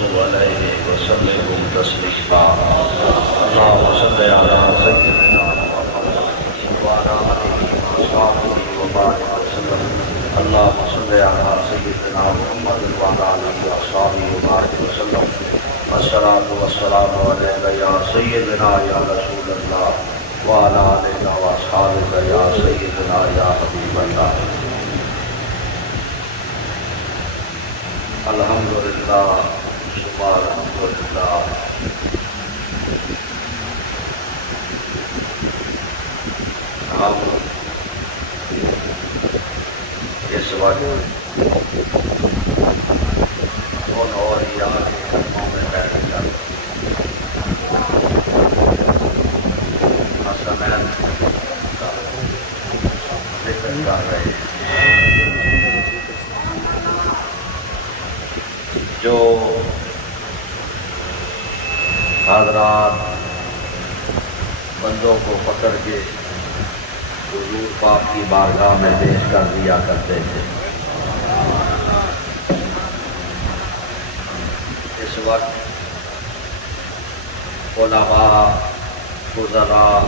صلوا علیہ وسلم تسلیما اللهم صل علی سیدنا محمد وعلى آلہ وصحبہ وبارک وسلم اللهم صل علی سیدنا محمد وعلى آلہ وصحبہ وبارک وسلم والصلاة والسلام علیکہ یا سیدنا یا رسول اللہ وعلى آلہ وصحبہ یا سیدنا یا حبیب اللہ الحمدللہ ثم الحمدللہ۔ ہم اس وقت ان اولیاء کے قدموں میں بیٹھ کر حسنین کا ذکر کر رہے ہیں جو حضرات بندوں کو پکڑ کے حضور پاک کی بارگاہ میں پیش کر دیا کرتے تھے، اس وقت علماء، فضلاء،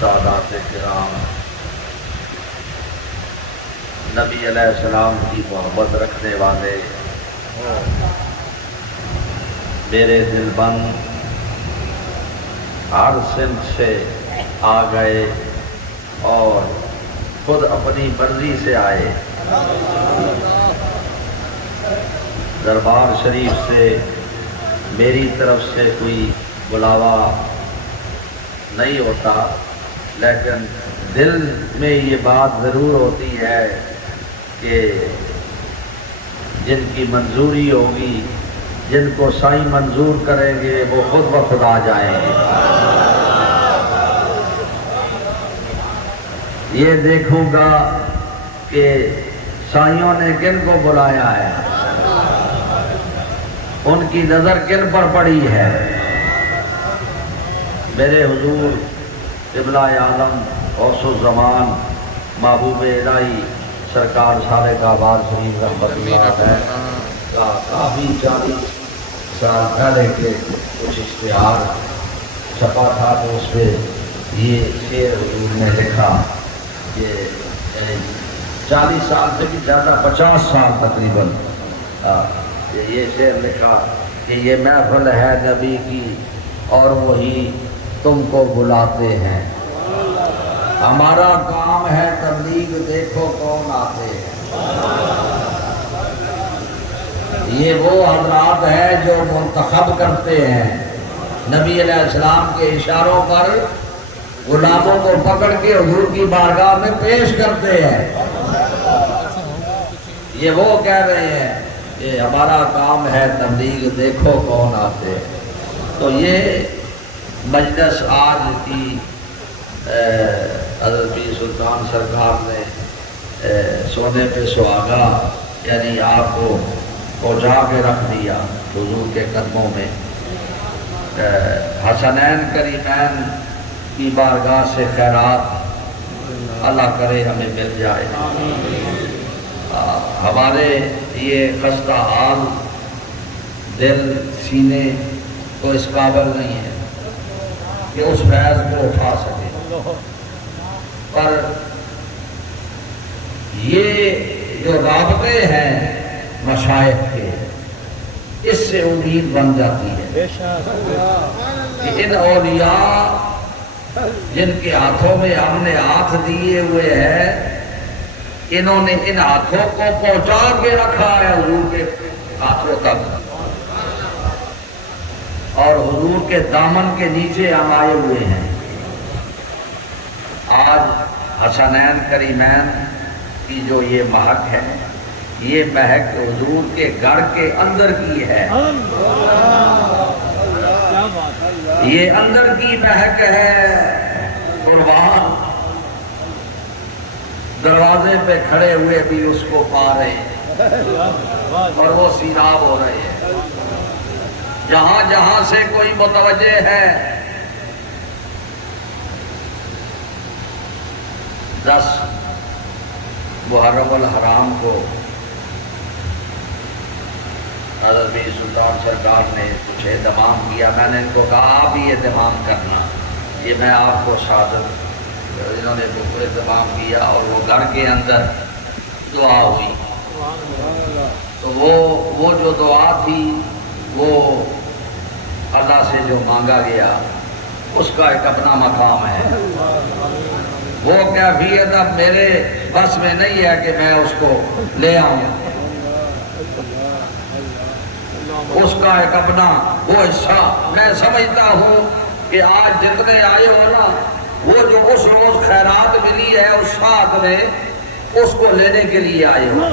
سادات کرام، نبی علیہ السلام کی محبت رکھنے والے میرے دل بند ہر سمت سے آ گئے اور خود اپنی مرضی سے آئے۔ دربار شریف سے میری طرف سے کوئی بلاوا نہیں ہوتا، لیکن دل میں یہ بات ضرور ہوتی ہے کہ جن کی منظوری ہوگی، جن کو سائیں منظور کریں گے وہ خود بخود آ جائیں گے۔ یہ دیکھوں گا کہ سائیوں نے کن کو بلایا ہے، ان کی نظر کن پر پڑی ہے۔ میرے حضور قبلہ عالم غوث الزمان محبوب الہی سرکار صالح آباد شریف رحمۃ اللہ علیہ کافی 40 سال پہلے کے کچھ اشتہار چھپا تھا، تو اس پہ یہ شعر حضور نے لکھا کہ 40 سال سے بھی زیادہ 50 سال تقریباً یہ شعر لکھا کہ یہ محفل ہے نبی کی اور وہی تم کو بلاتے ہیں، ہمارا کام ہے تبلیغ دیکھو کون آتے ہیں۔ یہ وہ حضرات ہیں جو منتخب کرتے ہیں، نبی علیہ السلام کے اشاروں پر غلاموں کو پکڑ کے حضور کی بارگاہ میں پیش کرتے ہیں۔ یہ وہ کہہ رہے ہیں کہ ہمارا کام ہے تبلیغ دیکھو کون آتے ہیں۔ تو یہ مجلس آج کی حضرت پیر سلطان سرکار نے سونے پہ سہاگا یعنی آپ کو پہنچا کے رکھ دیا حضور کے قدموں میں۔ حسنین کریمین کی بارگاہ سے خیرات اللہ کرے ہمیں مل جائے۔ ہمارے یہ خستہ حال دل سینے تو اس قابل نہیں ہے کہ اس فیض کو اٹھا سکے، پر یہ جو رابطے ہیں مشائخ کے، اس سے امید بن جاتی ہے کہ ان اولیاء جن کے ہاتھوں میں ہم نے ہاتھ دیے ہوئے ہیں، انہوں نے ان ہاتھوں کو پہنچا کے رکھا ہے حضور کے ہاتھوں تک، اور حضور کے دامن کے نیچے ہم آئے ہوئے ہیں۔ آج حسنین کریمین کی جو یہ مہک ہے، یہ مہک حضور کے گھر کے اندر کی ہے، یہ اندر کی مہک ہے۔ قربان دروازے پہ کھڑے ہوئے بھی اس کو پا رہے ہیں اور وہ سیراب ہو رہے ہیں۔ جہاں جہاں سے کوئی متوجہ ہے، 10 محرم الحرام کو حضرت میر سلطان سرکار نے کچھ اہتمام کیا، میں نے ان کو کہا آپ ہی اہتمام کرنا، یہ میں آپ کو شہادت، انہوں نے اہتمام کیا اور وہ گھر کے اندر دعا ہوئی۔ تو وہ جو دعا تھی وہ اللہ سے جو مانگا گیا اس کا ایک اپنا مقام ہے، وہ کیفیت اب میرے بس میں نہیں ہے کہ میں اس کو لے آؤں، اس کا ایک اپنا وہ حصہ میں سمجھتا ہوں کہ آج جتنے آئے ہو نا، وہ جو اس روز خیرات ملی ہے اس ساتھ میں اس کو لینے کے لیے آئے ہو،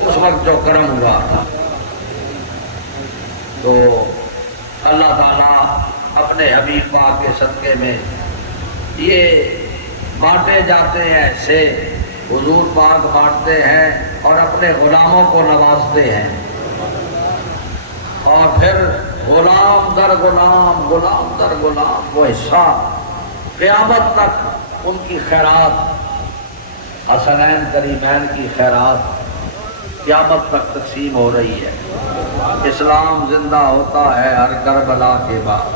اس وقت جو کرم ہوا تھا۔ تو اللہ تعالیٰ اپنے حبیب پاک کے صدقے میں یہ بانٹے جاتے ہیں، ایسے حضور پاک بانٹتے ہیں اور اپنے غلاموں کو نوازتے ہیں، اور پھر غلام در غلام، غلام در غلام وہ حصہ قیامت تک ان کی خیرات، حسنین کریمین کی خیرات قیامت تک تقسیم ہو رہی ہے۔ اسلام زندہ ہوتا ہے ہر کربلا کے بعد۔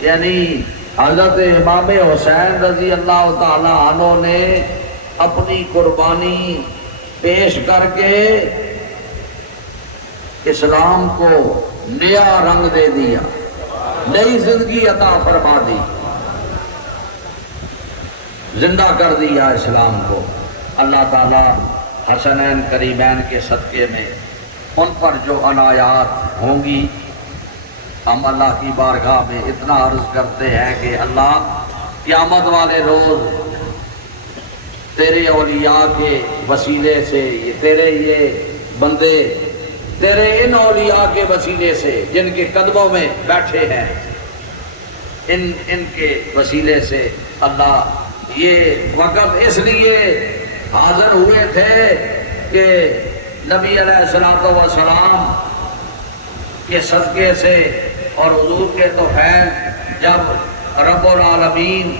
یعنی حضرت امام حسین رضی اللہ تعالی عنہ نے اپنی قربانی پیش کر کے اسلام کو نیا رنگ دے دیا، نئی زندگی عطا فرما دی، زندہ کر دیا اسلام کو۔ اللہ تعالیٰ حسنین کریمین کے صدقے میں ان پر جو عنایات ہوں گی، ہم اللہ کی بارگاہ میں اتنا عرض کرتے ہیں کہ اللہ قیامت والے روز تیرے اولیاء کے وسیلے سے، تیرے یہ بندے تیرے ان اولیاء کے وسیلے سے جن کے قدموں میں بیٹھے ہیں، ان کے وسیلے سے اللہ یہ وقت اس لیے حاضر ہوئے تھے کہ نبی علیہ السلام کے صدقے سے اور حضور کے توفیل جب رب العالمین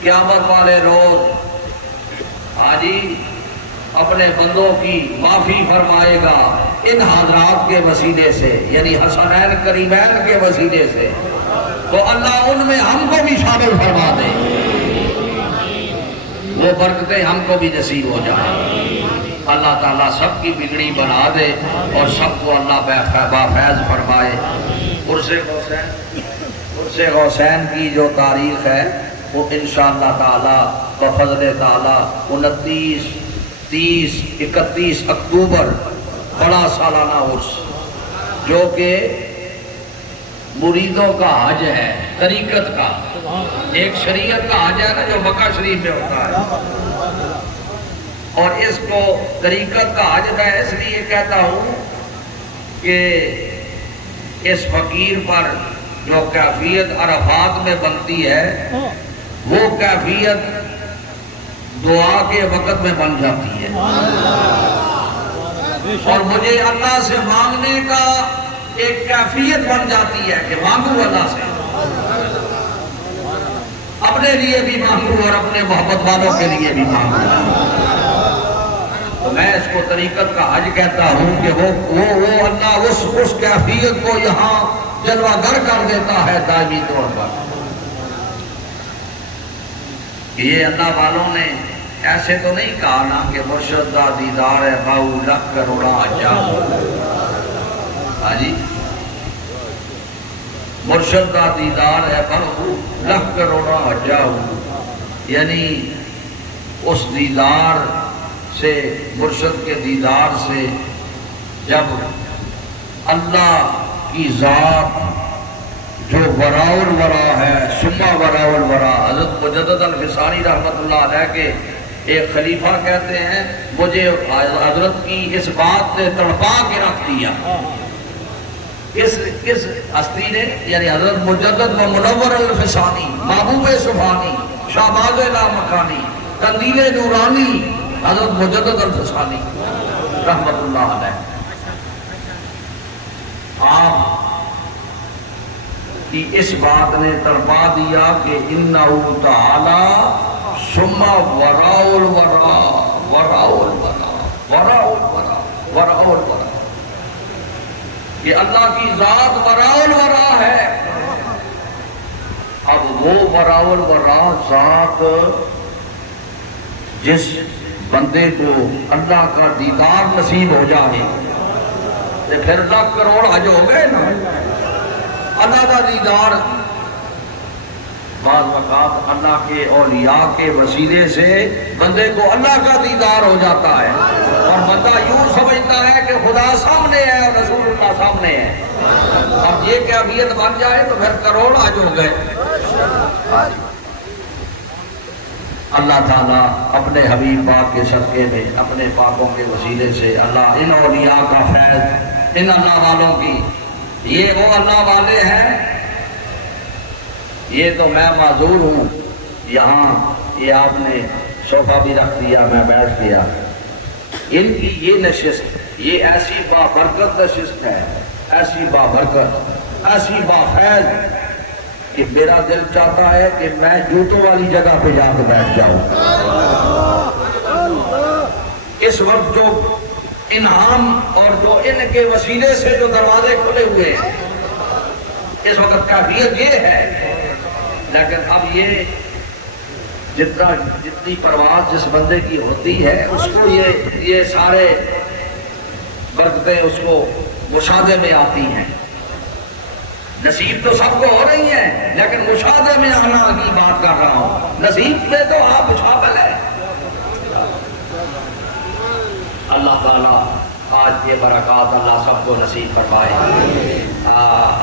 قیامت والے روز حاجی اپنے بندوں کی معافی فرمائے گا ان حضرات کے وسیلے سے، یعنی حسنین کریمین کے وسیلے سے، تو اللہ ان میں ہم کو بھی شامل فرما دے، وہ برکتیں ہم کو بھی نصیب ہو جائیں۔ اللہ تعالیٰ سب کی بگڑی بنا دے اور سب کو اللہ بافیض فرمائے۔ عرس حسین کی جو تاریخ ہے وہ انشاءاللہ تعالیٰ بفضل تعالیٰ 29، 30، 31 اکتوبر بڑا سالانہ عرس، جو کہ مریدوں کا حج ہے، طریقت کا، ایک شریعت کا حج ہے نا جو مکہ شریف میں ہوتا ہے، اور اس کو طریقت کا حج میں اس لیے کہتا ہوں کہ اس فقیر پر جو کیفیت عرفات میں بنتی ہے وہ کیفیت دعا کے وقت میں بن جاتی ہے، اور مجھے اللہ سے مانگنے کا ایک کیفیت بن جاتی ہے کہ مانگوں اللہ سے، اپنے لیے بھی مانگوں اور اپنے محبت والوں کے لیے بھی مانگوں۔ تو میں اس کو طریقت کا حج کہتا ہوں کہ وہ اللہ اس کیفیت کو یہاں جلوہ گر کر دیتا ہے دائمی طور پر، کہ یہ اللہ والوں نے ایسے تو نہیں کہا نا کہ مرشد دا دیدار ہے باؤ لکھ کروڑا جاؤ، ہاں جی، مرشد دا دیدار ہے باؤ لکھ کروڑا جاؤ، یعنی اس دیدار سے، مرشد کے دیدار سے جب اللہ کی ذات جو وراء الورا ہے، ثم وراء الورا، حضرت مجدد الفسانی رحمت اللہ علیہ کے ایک خلیفہ کہتے ہیں مجھے حضرت کی اس بات نے تڑپا کے رکھ دیا، کس ہستی نے، یعنی حضرت مجدد و منور الفسانی، محبوب سبحانی، شہباز لامکانی، قندیل نورانی، حضرت مجدد الفسانی رحمت اللہ علیہ، آپ کی اس بات نے تڑپا دیا کہ انہو تعالی ثم وراء الورا، وراء الورا، ورا الورا ورا الورا، یہ اللہ کی ذات ورا الورا ہے۔ اب وہ ورا الورا ذات جس بندے کو اللہ کا دیدار نصیب ہو جائے تو پھر لاکھ کروڑ حج ہو گئے نا۔ اللہ کا دیدار بعض اوقات اللہ کے اولیاء کے وسیلے سے بندے کو اللہ کا دیدار ہو جاتا ہے، اور بندہ یوں سمجھتا ہے کہ خدا سامنے ہے اور رسول اللہ سامنے ہے، اور یہ کیفیت بن جائے تو پھر کروڑ حج ہو گئے۔ اللہ تعالیٰ اپنے حبیب پاک کے صدقے میں اپنے پاکوں کے وسیلے سے اللہ ان اولیاء کا فیض، ان اللہ والوں کی، یہ وہ اللہ والے ہیں، یہ تو میں معذور ہوں، یہاں یہ آپ نے صوفہ بھی رکھ دیا، میں بیٹھ گیا، ان کی یہ نشست، یہ ایسی بابرکت نشست ہے، ایسی بابرکت، ایسی بافیض کہ میرا دل چاہتا ہے کہ میں جوتوں والی جگہ پہ جا کے بیٹھ جاؤں۔ اس وقت جو انعام اور جو ان کے وسیلے سے جو دروازے کھلے ہوئے ہیں، اس وقت کیفیت یہ ہے، لیکن اب یہ جتنی پرواز جس بندے کی ہوتی ہے اس کو یہ سارے برکتیں اس کو مشاہدے میں آتی ہیں۔ نصیب تو سب کو ہو رہی ہیں، لیکن مشاہدے میں آنا کی بات کر رہا ہوں، نصیب میں تو آپ شامل ہے۔ اللہ تعالیٰ آج یہ برکات اللہ سب کو نصیب فرمائے۔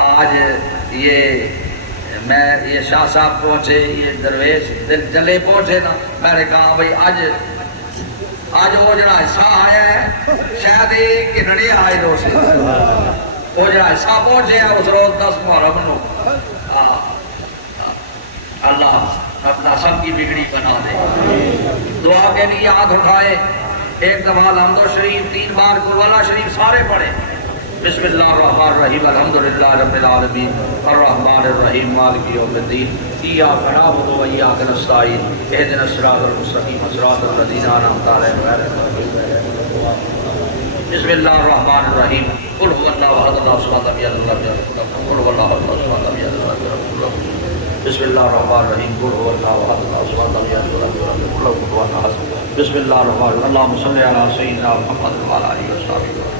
آج یہ شاہ صاحب پہنچے، یہ درویش دل جلے پہنچے نا، میں نے کہا بھئی آج وہ جڑا حصہ آیا ہے شاید ایک کنڑے آئے دو سے، وہ جڑا حصہ پہنچے ہیں اس روز 10 محرم نو، اللہ اپنا سب کی بگڑی بنا دے۔ دعا کے لیے ہاتھ اٹھائے، ایک دفعہ الحمد شریف 3 بار قل واللہ شریف سارے پڑھیں۔ بسم اللہ الرحمن الرحیم الحمدللہ رب العالمین الرحمن الرحیم مالک یوم الدین ایاک نعبد و ایاک نستعین اہدنا الصراط المستقیم صراط الذین انعمت علیہم غیر المغضوب علیہم ولا الضالین۔ بسم اللہ الرحمن الرحیم قل هو اللہ احد اللہ الصمد لم یلد ولم یولد قل هو اللہ احد اللہ الصمد لم یلد ولم یولد۔ بسم اللہ الرحمن الرحیم قل هو اللہ احد اللہ الصمد لم یلد ولم یولد قل هو اللہ احد۔ بسم اللہ الرحمن الرحیم اللہم صل علی سیدنا محمد وعلی آلہ وصحبہ۔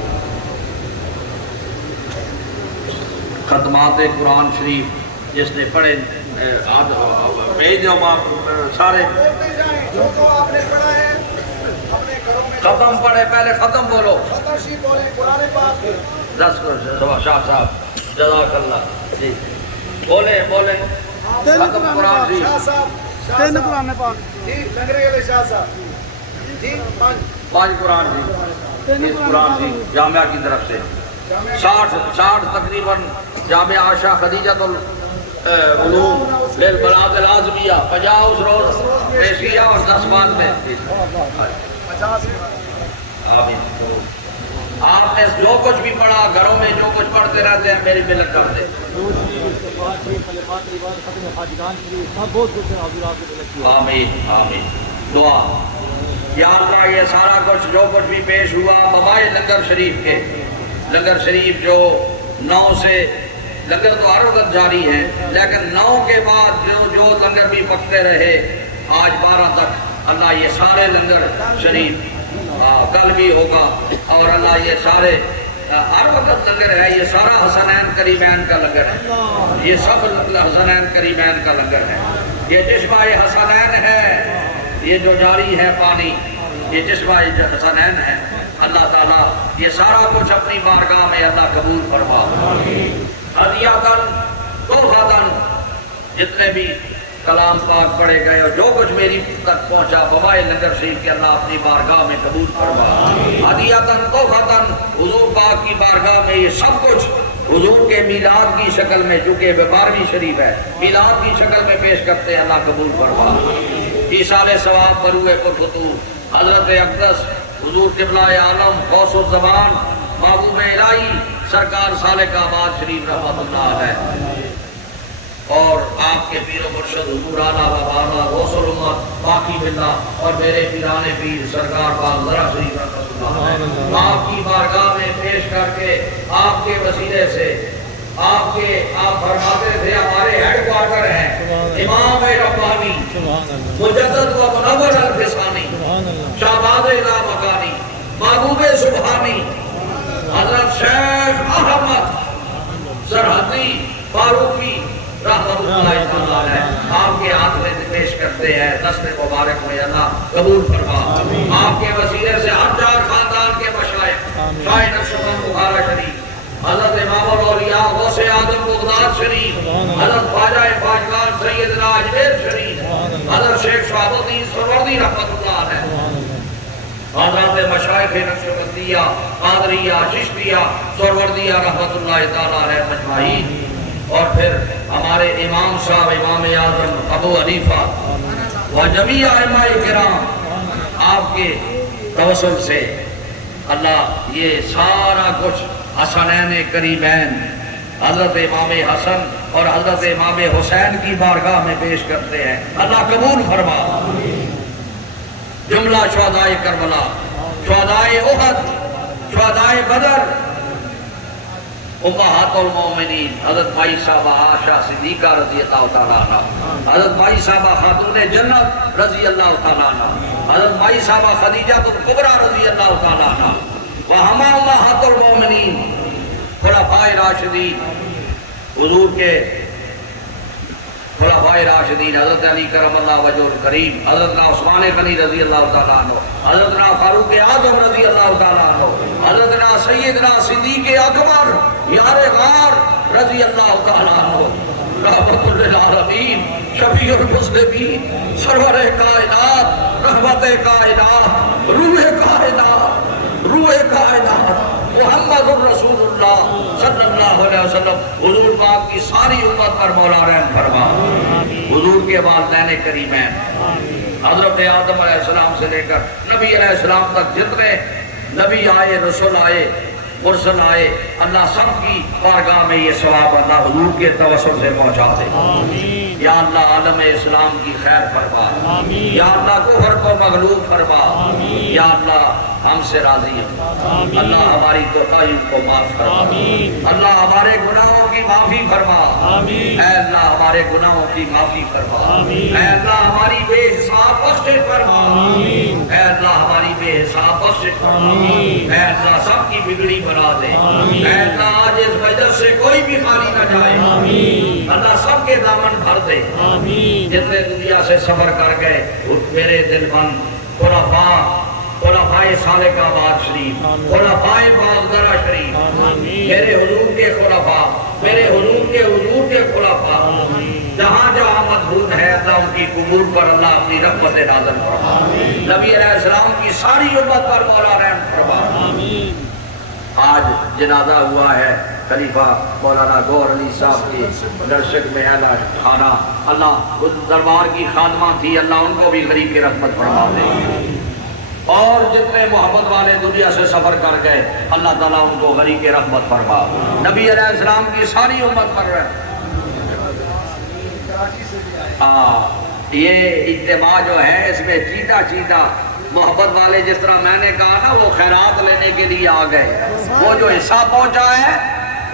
ختمات قرآن شریف جس نے پڑھے بھیج دو سارے ختم پڑھے، پہلے ختم بولو 10 شاہ صاحب جزاک اللہ جی بولے ختم قرآن شریف 3 قرآن پاک جی لنگرے والے شاہ صاحب جی 5 قرآن شریف، اس قرآن شریف جامعہ کی طرف سے 60 تقریباً جامعہ عائشہ خدیجۃ العلوم للبلاد العظمیہ 50 اس روز پیش کیا اور 10 بعد میں 50 آمین۔ تو آپ نے جو کچھ بھی پڑھا گھروں میں جو کچھ پڑھتے رہتے ہیں میری ملت کرتے۔ آمین آمین۔ دعا یا اللہ یہ سارا کچھ جو کچھ بھی پیش ہوا بابائے لنگر شریف کے، لنگر شریف جو 9 سے لنگر تو ہر وقت جاری ہے، لیکن 9 کے بعد جو لنگر بھی پکتے رہے آج 12 تک، اللہ یہ سارے لنگر شریف کل بھی ہوگا، اور اللہ یہ سارے ہر وقت لنگر ہے، یہ سارا حسنین کریمین کا لنگر ہے، یہ سب حسنین کریمین کا لنگر ہے، یہ چشمہ حسنین ہے، یہ جو جاری ہے پانی یہ چشمہ حسنین ہے۔ اللہ تعالیٰ یہ سارا کچھ اپنی بارگاہ میں اللہ قبول فرما۔ ہدیاتاً تحفاتاً جتنے بھی کلام پاک پڑھے گئے اور جو کچھ میری تک پہنچا بابائے لنگر شریف کے اللہ اپنی بارگاہ میں قبول فرما۔ ہدیاتاً تحفاتاً حضور پاک کی بارگاہ میں یہ سب کچھ حضور کے میلاد کی شکل میں، چونکہ 12ویں شریف ہے، میلاد کی شکل میں پیش کرتے ہیں، اللہ قبول فرما۔ ایصال ثواب بروئے پرفتور حضرت اقدس حضور قبلہ عالم غوث الزمان محبوب الہی سرکار سالک آباد شریف رحمت اللہ علیہ اور آپ کے پیر و مرشد حضور اعلیٰ و بالا غوث الامت باقی باللہ اور میرے پیران پیر سرکار باغ شریف رحمۃ اللہ آپ کی بارگاہ میں پیش کر کے آپ کے وسیلے سے آپ فرماتے تھے ہمارے ہیڈ کوارٹر ہیں امام ربانی مجدد و منور الفسانی شہباز الا مکانی محبوب سبحانی حضرت شیخ احمد سرحدی فاروقی رحمت اللہ تعالیٰ علیہ آپ کے ہاتھ میں پیش کرتے ہیں دست مبارک میں اللہ قبول فرما آپ کے وسیلے سے ہر چار خاندان کے مشائخ شاہ نقشبند بخارا شریف حضرت امام الاولیاء غوث اعظم بغداد شریف حضرت خواجہ خواجگان سیدنا اجمیر شریف حضرت شیخ شہاب الدین سروردی رحمت اللہ علیہ حضرات مشائخ نقشبندیہ قادریہ چشتیہ سروردیہ رحمت اللہ تعالیٰ علیہ مجمعین اور پھر ہمارے امام صاحب امام اعظم ابو حنیفہ و جمیع ائمہ کرام آپ کے توسل سے اللہ یہ سارا کچھ حسنین کریمین حضرت امام حسن اور حضرت امام حسین کی بارگاہ میں پیش کرتے ہیں اللہ قبول فرما جملہ شہدائے کربلا شہدائے احد شہدائے بدر امہات المومنین حضرت بھائی صاحبہ عائشہ صدیقہ رضی اللہ تعالیٰ عنہ حضرت بھائی صاحبہ خاتون جنت رضی اللہ تعالیٰ عنہ حضرت بھائی صاحبہ خدیجہ الکبریٰ رضی اللہ تعالیٰ عنہ وہما امہات المومنین خلفائے راشدین حضور کے خلفائے راشدین حضرت علی کرم اللہ وجہ الکریم حضرت عثمان غنی رضی اللہ تعالیٰ عنہ حضرت فاروق اعظم رضی اللہ تعالیٰ عنہ حضرت سیدنا صدیق اکبر یار غار رضی اللہ تعالیٰ عنہ رحمت للعالمین شفیع المسلمین سرور کائنات رحمت کائنات روح کائنات محمد الرسول اللہ صلی اللہ علیہ وسلم حضور پاک کی ساری امت پر مولا رحم فرما حضور کے والدین کریمین حضرت آدم علیہ السلام سے لے کر نبی علیہ السلام تک جتنے نبی آئے رسول آئے مرسل آئے اللہ سب کی بارگاہ میں یہ ثواب اللہ حضور کے توسل سے پہنچا دے یا اللہ عالم اسلام کی خیر فرما یا اللہ کفر کو مغلوب فرما یا اللہ ہم سے راضی ہے اللہ ہماری کوتاہیوں کو معاف فرما اللہ ہمارے گناہوں کی معافی فرما اے اللہ ہمارے گناہوں کی معافی فرما اے اللہ ہماری بے حساب بخشش فرما اے اللہ ہماری بے حساب بخشش فرما اے اللہ سب کی بگڑی بنا دے اے اللہ آج اس وجہ سے کوئی بھی خالی نہ جائے اللہ سب کے دامن بھر دے جتنے دنیا سے سفر کر گئے میرے دل بند خلفائے صالح آباد شریف خلفائے باغدرہ شریف میرے حضور کے خلفاء میرے حضور کے خلفاء جہاں جہاں مدفون ہے اللہ ان کی قبور پر اللہ اپنی رحمت نازل فرما نبی علیہ السلام کی ساری امت پر مولا رحم فرما آج جنازہ ہوا ہے خلیفہ مولانا گوہر علی صاحب کی درشک میں اعلیٰ خانہ اللہ دربار کی خادمہ تھی اللہ ان کو بھی غریب کی رحمت فرما دے اور جتنے محبت والے دنیا سے سفر کر گئے اللہ تعالیٰ ان کو غریب کی رحمت فرما نبی علیہ السلام کی ساری امت پر یہ اجتماع جو ہے اس میں چیتا محبت والے جس طرح میں نے کہا نا وہ خیرات لینے کے لیے آ گئے وہ جو حصہ پہنچا ہے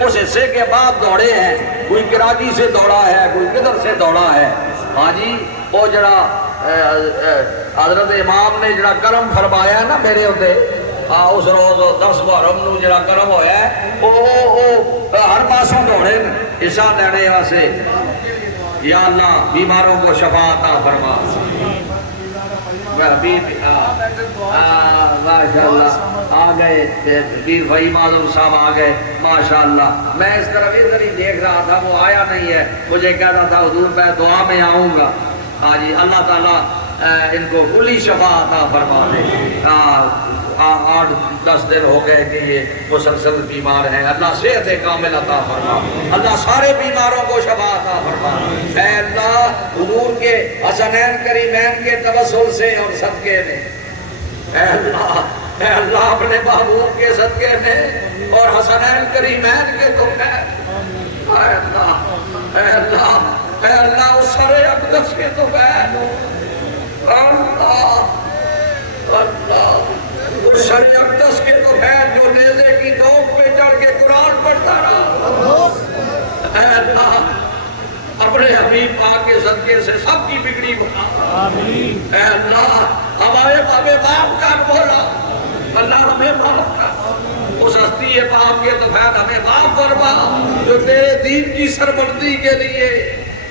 اس حصے کے بعد دوڑے ہیں کوئی کراچی سے دوڑا ہے کوئی کدھر سے دوڑا ہے ہاں جی وہ جڑا حضرت امام نے جڑا کرم فرمایا ہے نا میرے ہوتے اس روز 10 محرم نو جڑا کرم ہویا ہے وہ ہر پاسوں دوڑے حصہ لینے واسطے یا اللہ بیماروں کو شفا عطا فرما ماشاءاللہ آ گئے پیر بھائی معظم صاحب آ گئے ماشاءاللہ میں اس طرف ادھر ہی دیکھ رہا تھا وہ آیا نہیں ہے مجھے کہتا تھا حضور میں دعا میں آؤں گا ہاں جی اللہ تعالیٰ ان کو کلی شفا عطا فرما دے 8-10 دن ہو گئے کہ یہ مسلسل بیمار ہیں اللہ صحت کامل عطا فرما اللہ سارے بیماروں کو شفا عطا فرما اے اللہ حضور کے حسنین کریمین کے توسل سے اور صدقے میں اے اللہ اپنے محبوب کے صدقے میں اور حسنین کریمین کے تو اے اللہ اے اللہ اس سر اقدس کے تو بین اللہ اللہ اس سر اقدس کے تو بین جو نیزے کی نوک پہ چڑھ کے قرآن پڑھتا رہا، اے اللہ اپنے حبیب پاک کے صدقے سے سب کی بگڑی بنا، اے اللہ ہمیں معاف کر مولا، اللہ ہمیں معاف کر، اس ہستی پاک کے طفیل ہمیں معاف فرما جو تیرے دین کی سربلندی کے لیے،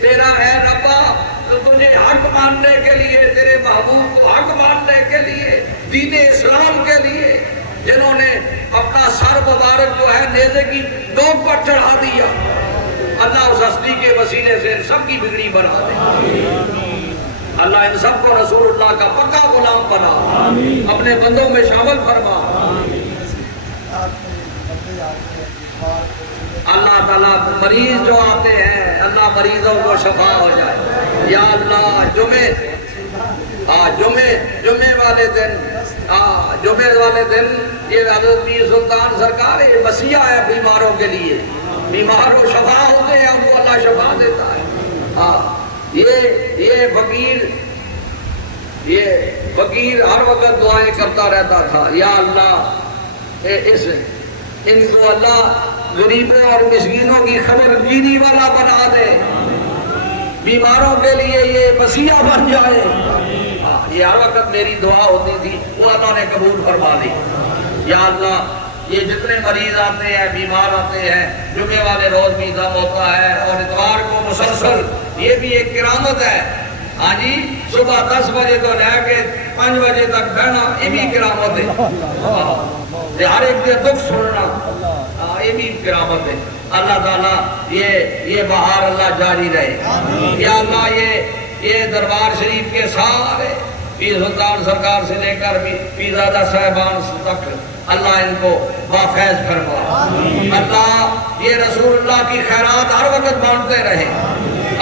تیرا اے ربا تجھے حق ماننے کے لیے، تیرے محبوب کو حق ماننے کے لیے، دین اسلام کے لیے جنہوں نے اپنا سر مبارک جو ہے نیزے کی نوک پر چڑھا دیا، اللہ اس ہستی کے وسیلے سے ان سب کی بگڑی بنا دے، اللہ ان سب کو رسول اللہ کا پکا غلام بنا، اپنے بندوں میں شامل فرما، اللہ تعالیٰ مریض جو آتے ہیں اللہ مریضوں کو شفا ہو جائے، یا اللہ جمعے والے دن یہ حضرت پیر سلطان سرکار یہ وصیہ ہے بیماروں کے لیے، بیمار کو شفا ہوتے ہیں ان کو اللہ شفا دیتا ہے، یہ فقیر ہر وقت دعائیں کرتا رہتا تھا، یا اللہ ان کو اللہ غریبوں اور مسکینوں کی خبر گیری والا بنا دے، بیماروں کے لیے یہ وصیہ بن جائے، یہ ہر وقت میری دعا ہوتی تھی، وہ اللہ نے قبول فرما دی، یا اللہ یہ جتنے مریض آتے ہیں بیمار آتے ہیں جمعے والے روز بھی دم ہوتا ہے اور اتوار کو مسلسل، یہ بھی ایک کرامت ہے، ہاں جی صبح 10 بجے تو لے کے 5 بجے تک بہنا یہ بھی کرامت ہے، ہر ایک دے دکھ سننا یہ بھی کرامت ہے، اللہ تعالیٰ یہ بہار اللہ جاری رہے، یا اللہ یہ دربار شریف کے سارے پیر سلطان سرکار سے لے کر پیرزادہ صاحبان تک اللہ ان کو بافیض فرما، اللہ یہ رسول اللہ کی خیرات ہر وقت بانٹتے رہے،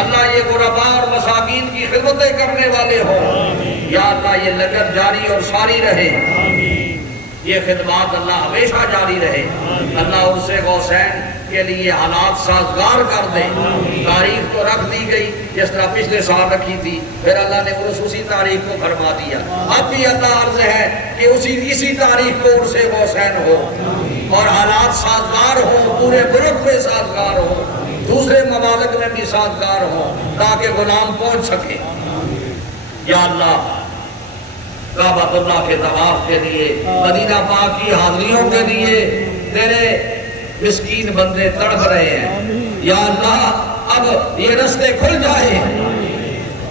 اللہ یہ غربا اور مساکین کی خدمتیں کرنے والے ہو، یا اللہ یہ لگن جاری اور ساری رہے، یہ خدمات اللہ ہمیشہ جاری رہے، اللہ ان سے غوثین کے لیے حالات سازگار کر دے، تاریخ تو رکھ دی گئی جس طرح پچھلے سال رکھی تھی، پھر اللہ نے اسی تاریخ کو فرما دیا، اب بھی اللہ عرض ہے کہ اسی تاریخ کو ان سے غوثین ہو اور حالات سازگار ہو، پورے ملک میں سازگار ہو، دوسرے ممالک میں بھی سازگار ہو تاکہ غلام پہنچ سکے، یا اللہ کعبۃ اللہ کے طواف کے لیے، مدینہ پاک کی حاضریوں کے لیے تیرے مسکین بندے تڑپ رہے ہیں، یا اللہ اب یہ رستے کھل جائے،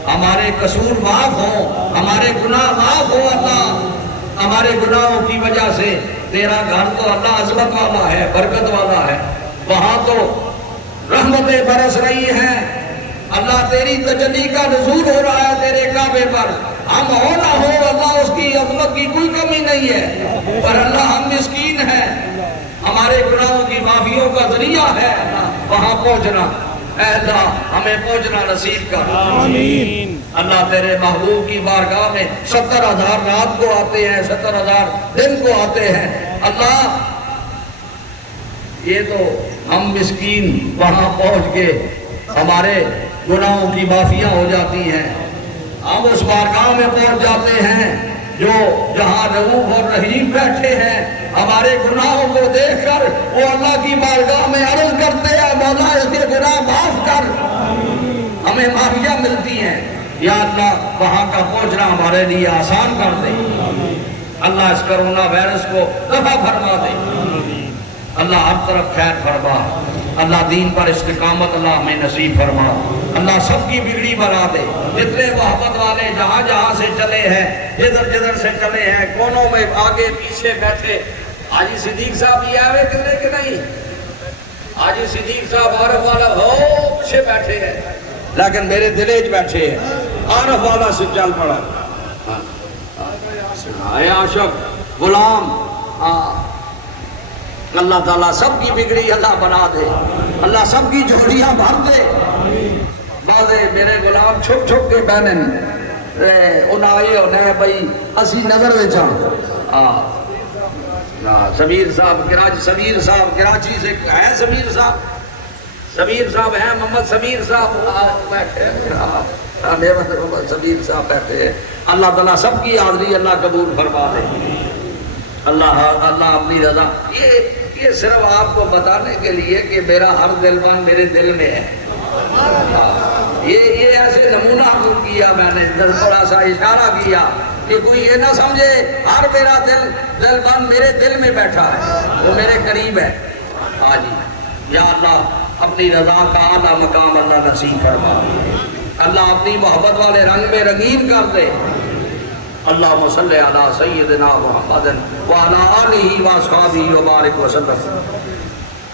ہمارے قصور معاف ہوں، ہمارے گناہ معاف ہوں، اللہ ہمارے گناہوں کی وجہ سے تیرا گھر تو اللہ عظمت والا ہے، برکت والا ہے، وہاں تو رحمتیں برس رہی ہیں، اللہ تیری تجلی کا نزول ہو رہا ہے تیرے کعبے پر، ہم ہو نہ ہو اللہ اس کی عظمت کی کوئی کمی نہیں ہے، پر اللہ ہم مسکین ہیں، ہمارے گناہوں کی معافیوں کا ذریعہ ہے اللہ وہاں پہنچنا، اے اللہ ہمیں پہنچنا نصیب کر، آمین، اللہ تیرے محبوب کی بارگاہ میں 70,000 رات کو آتے ہیں، 70,000 دن کو آتے ہیں، اللہ یہ تو ہم مسکین وہاں پہنچ کے ہمارے گناہوں کی معافیاں ہو جاتی ہیں، ہم اس بارگاہ میں پہنچ جاتے ہیں جو جہاں رؤوف اور رحیم بیٹھے ہیں، ہمارے گناہوں کو دیکھ کر وہ اللہ کی بارگاہ میں عرض کرتے ہیں مولا اس کے گناہ معاف کر، ہمیں معافیاں ملتی ہیں، یا اللہ وہاں کا پہنچنا ہمارے لیے آسان کر دے، اللہ اس کرونا وائرس کو دفع فرما دے، اللہ ہر طرف خیر فرما، اللہ دین پر استقامت اللہ ہمیں نصیب فرما، اللہ سب کی بگڑی بنا دے، جتنے محبت والے جہاں جہاں سے چلے ہیں، جدھر جدھر سے چلے ہیں، کونوں میں آگے پیچھے بیٹھے، حاجی صدیق صاحب یہ آوے کتنے کہ نہیں، حاجی صدیق صاحب عارف والا ہو پیچھے بیٹھے ہیں، لیکن میرے دلیج بیٹھے ہیں، عارف والا سے چل پڑا، اے عاشق غلام، اللہ تعالیٰ سب کی بگڑی اللہ بنا دے، اللہ سب کی جھولیاں بھر دے، بعضے میرے غلام چھپ چھپ کے بہنن انہاں آئے انہیں بھئی اسی نظر ویچا، سمیر صاحب کراچی سے ہے، سمیر صاحب سمیر صاحب ہیں، محمد سمیر صاحب بیٹھے ہیں، محمد سمیر صاحب بیٹھے ہیں۔ اللہ تعالیٰ سب کی حاضری اللہ قبول فرما دے۔ اللہ اپنی رضا، یہ صرف آپ کو بتانے کے لیے کہ میرا ہر دلبان میرے دل میں ہے۔ یہ ایسے نمونہ کیا میں نے، تھوڑا سا اشارہ کیا کہ کوئی یہ نہ سمجھے ہر میرا دلبان میرے دل میں بیٹھا ہے، وہ میرے قریب ہے۔ جی یا اللہ اپنی رضا کا اعلیٰ مقام اللہ نصیب فرما، اللہ اپنی محبت والے رنگ میں رنگین کر دے۔ اللہم صلی علی سیدنا محمد وعلی آلہ واصحابہ وبارک وسلم۔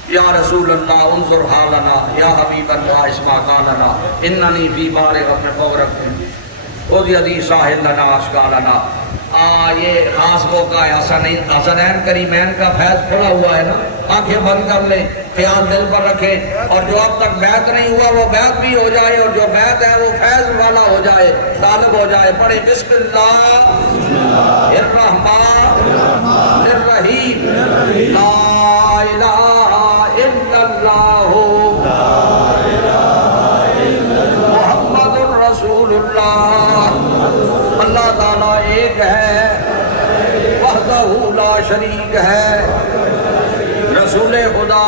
یا رسول اللہ انظر حالنا، یا حبیب اللہ اسمع قالنا، اننی فی بارغ مغرق خذ یدی ساحل لنا اشکالنا۔ یہ خاص موقع ہے، حسنین کریمین کا فیض کھلا ہوا ہے نا، آنکھیں بند کر لیں، خیال دل پر رکھیں، اور جو اب تک بیعت نہیں ہوا وہ بیعت بھی ہو جائے، اور جو بیعت ہے وہ فیض والا ہو جائے، طالب ہو جائے۔ پڑھیں بسم اللہ الرحمن الرحیم، لا الہ الا اللہ محمد الرسول اللہ۔ اللہ تعالیٰ ایک ہے، وحدہ لا شریک ہے، رسول خدا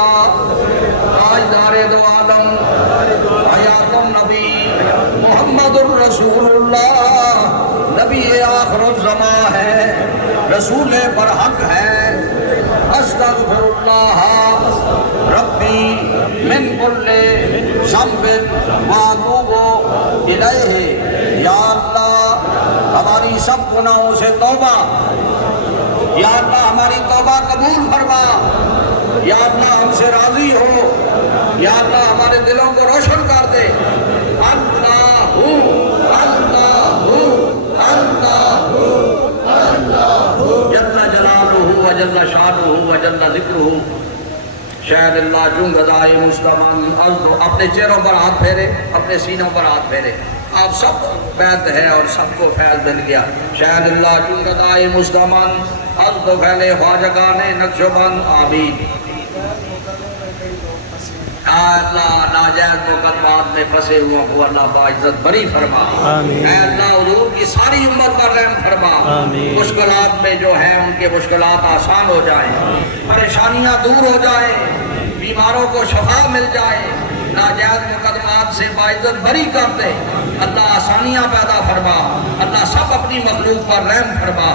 تاجدار دو عالم حیات النبی محمد الرسول اللہ، نبی آخر الزمان ہے، رسول برحق ہے۔ استغفر اللہ ربی من کل ذنب واتوب الیہ۔ یا اللہ ہماری سب گناہوں سے توبہ، یا اللہ ہماری توبہ قبول فرما، یا اللہ ہم سے راضی ہو، یا اللہ ہمارے دلوں کو روشن کر دے۔ اللہ جل جلالہ و جل شانہ و جل ذکرہ، شاید اللہ چون غذائے مستمن ازدو۔ اپنے چہروں پر ہاتھ پھیرے، اپنے سینوں پر ہاتھ پھیرے، آپ سب بیعت ہے اور سب کو فیض مل گیا۔ شاید اللہ چون غذائے مستمن ازدو پھیلے خواجگانے نقش و بند، آمین۔ اللہ ناجائز مقدمات میں پھنسے ہوا کو اللہ باعزت بری فرما، اے اللہ حضور کی ساری امت پر رحم فرما، مشکلات میں جو ہیں ان کے مشکلات آسان ہو جائیں، پریشانیاں دور ہو جائیں، بیماروں کو شفا مل جائے، ناجائز مقدمات سے باعزت بری کر دے، اللہ آسانیاں پیدا فرما، اللہ سب اپنی مخلوق پر رحم فرما۔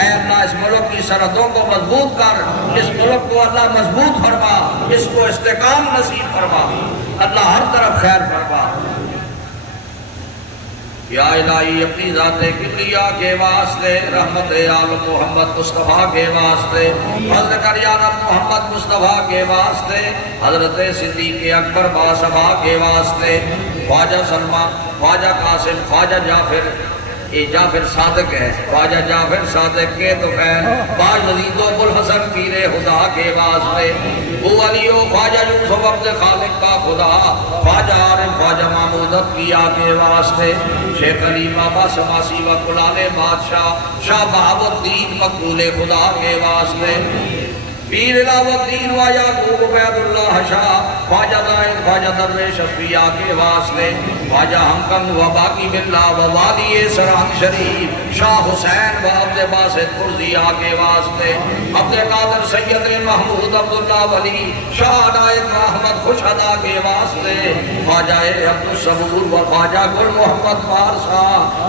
اے اللہ اس ملک کی سرحدوں کو مضبوط کر، اس ملک کو اللہ مضبوط فرما، اس کو استحکام نصیب فرما، اللہ ہر طرف خیر فرما۔ یا الہی اپنی ذات کبریا کے واسطے، رحمت عالم محمد مصطفیٰ کے واسطے، فضل کر یا رب محمد مصطفیٰ کے واسطے، حضرت صدیق اکبر باصبا کے واسطے، خواجہ سلمان، خواجہ قاسم، خواجہ جعفر، یہ جعفر صادق ہے، خواجہ جعفر صادق کے طفیل باج نزید و ابوالحسن پیر خدا کے واسطے، او علیو خواجہ یوسف عبد خالق کا خدا، خواجہ عارف خواجہ محمود اتقیہ کے واسطے، شیخ علی بابا سماسی و کلال بادشاہ شاہ بہاء الدین مقبول خدا کے واسطے، پیر علاوہ الدین و یعقوب عبید اللہ شاہ، خواجہ زاہد خواجہ درویش اشفیاء کے واسطے، خواجہ ہمکن و باقی باللہ و والی سرحد شریف شاہ حسین و عبد باسط پرزیہ کے واسطے، عبد قادر سید محمود عبداللہ ولی شاہ عنایت احمد خوشہدہ کے واسطے، خواجہ عبد الصبور و خواجہ گل محمد پارسا،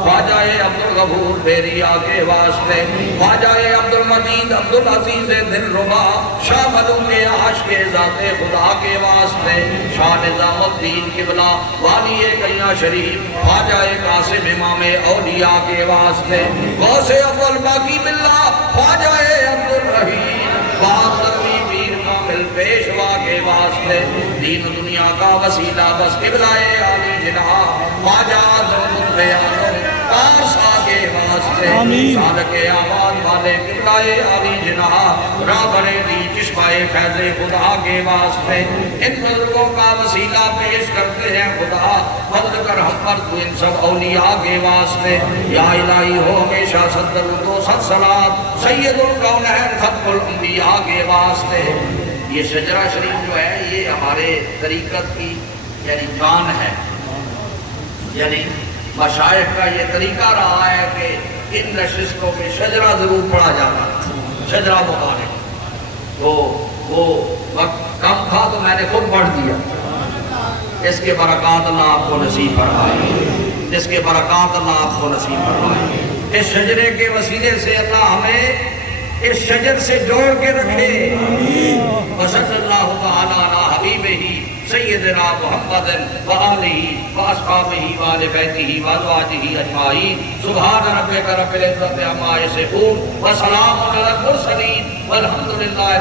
خواجہ عبد الغفور بیریہ کے واسطے، خواجہ عبد المجید عبد العزیز دلربا شاہ ملوک عاشق ذات خدا کے واسطے، شاہ نظام الدین قبلہ والی قیاں شریف خواجہ قاسم امام اولیاء کے واسطے، غوث اول باقی باللہ خواجہ عبد الرحیم باپ تقوی پیر کامل پیشوا کے واسطے، دین و دنیا کا وسیلہ بس قبلہ عالی جناح خواجہ آدم البیان پارسا کے واسطے، سالک آباد والے قبلہ عالی جناح راہ بریلی چشمہ فیض خدا کے واسطے، ان بزرگوں کا وسیلہ پیش کرتے ہیں خدا، فضل کر ہم پر تو ان سب اولیاء کے واسطے، یا الہی ہو ہمیشہ صدر و صلاۃ سید الکونین ختم الانبیاء کے واسطے۔ یہ شجرہ شریف جو ہے یہ ہمارے طریقت کی یعنی جان ہے، یعنی مشائخ کا یہ طریقہ رہا ہے کہ ان نشستوں میں شجرہ ضرور پڑھا جاتا ہے، شجرہ مبارک۔ تو وہ وقت کم تھا تو میں نے خود پڑھ دیا۔ اس کے برکات اللہ آپ کو نصیب فرمائے، اس کے برکات اللہ آپ کو نصیب فرمائے۔ اس شجرے کے وسیلے سے اللہ ہمیں اس شجر سے جوڑ کے رکھے۔ وصلی اللہ تعالی علی حبیبہ سیدنا محمد وآلہ واصحابہ وآل بیتہ وازواجہ اجمعین۔ سبحان ربک رب العزۃ عما یصفون وسلام علی المرسلین والحمد للہ۔